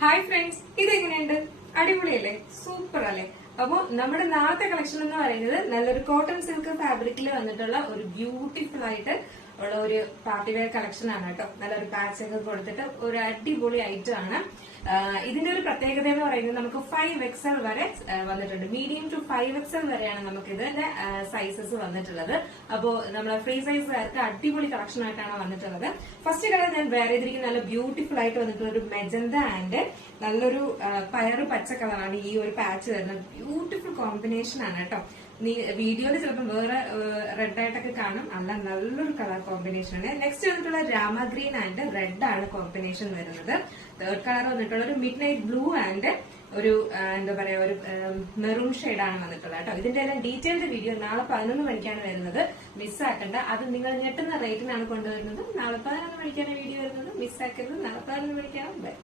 Hi friends, ഇതെങ്ങനെയുണ്ട്? അടിപൊളിയല്ലേ? Super അല്ലേ? അപ്പൊ നമ്മുടെ നാളത്തെ കളക്ഷൻ എന്ന് പറയുന്നത് നല്ലൊരു കോട്ടൺ സിൽക്ക് ഫാബ്രിക്കിൽ വന്നിട്ടുള്ള ഒരു ബ്യൂട്ടിഫുൾ ആയിട്ട് ഉള്ള ഒരു പാർട്ടി വെയർ കളക്ഷൻ ആണ് കേട്ടോ. നല്ലൊരു പാച്ച് ഒക്കെ കൊടുത്തിട്ട് ഒരു അടിപൊളി ഐറ്റം ആണ്. ഇതിന്റെ ഒരു പ്രത്യേകത എന്ന് പറയുന്നത് നമുക്ക് 5XL വരെ വന്നിട്ടുണ്ട്. മീഡിയം ടു 5XL വരെയാണ് നമുക്ക് ഇതിന്റെ സൈസസ് വന്നിട്ടുള്ളത്. അപ്പോ നമ്മളെ ഫ്രീ സൈസുകാർക്ക് അടിപൊളി കളക്ഷൻ ആയിട്ടാണ് വന്നിട്ടുള്ളത്. ഫസ്റ്റ് കളർ ഞാൻ വേറെ ചെയ്തിരിക്കുന്ന നല്ല ബ്യൂട്ടിഫുൾ ആയിട്ട് വന്നിട്ടുള്ള ഒരു മെജന്ത ആൻഡ് നല്ലൊരു പയറ് പച്ച കളറാണ് ഈ ഒരു പാച്ച് വരുന്നത്. ബ്യൂട്ടിഫുൾ കോമ്പിനേഷൻ ആണ് കേട്ടോ. വീഡിയോയിൽ ചിലപ്പോൾ വേറെ റെഡ് ആയിട്ടൊക്കെ കാണും, അല്ല നല്ലൊരു കളർ കോമ്പിനേഷൻ ആണ്. നെക്സ്റ്റ് വന്നിട്ടുള്ള രാമ ഗ്രീൻ ആൻഡ് റെഡ് ആണ് കോമ്പിനേഷൻ വരുന്നത്. തേർഡ് കളർ വന്നിട്ടുള്ള ഒരു മിഡ് നൈറ്റ് ബ്ലൂ ആൻഡ് ഒരു എന്താ പറയാ ഒരു മെറൂൺ ഷെയ്ഡാണ് വന്നിട്ടുള്ളത് കേട്ടോ. ഇതിന്റെ എല്ലാം ഡീറ്റെയിൽഡ് വീഡിയോ നാളെ 11 മണിക്കാണ് വരുന്നത്, മിസ്സാക്കണ്ട. അത് നിങ്ങൾ ഞെട്ടുന്ന റേറ്റിനാണ് കൊണ്ടുവരുന്നത്. നാളെ 11 മണിക്കാണ് വീഡിയോ വരുന്നത്, മിസ്സാക്കരുത്. നാളെ 11 മണിക്കാണ്.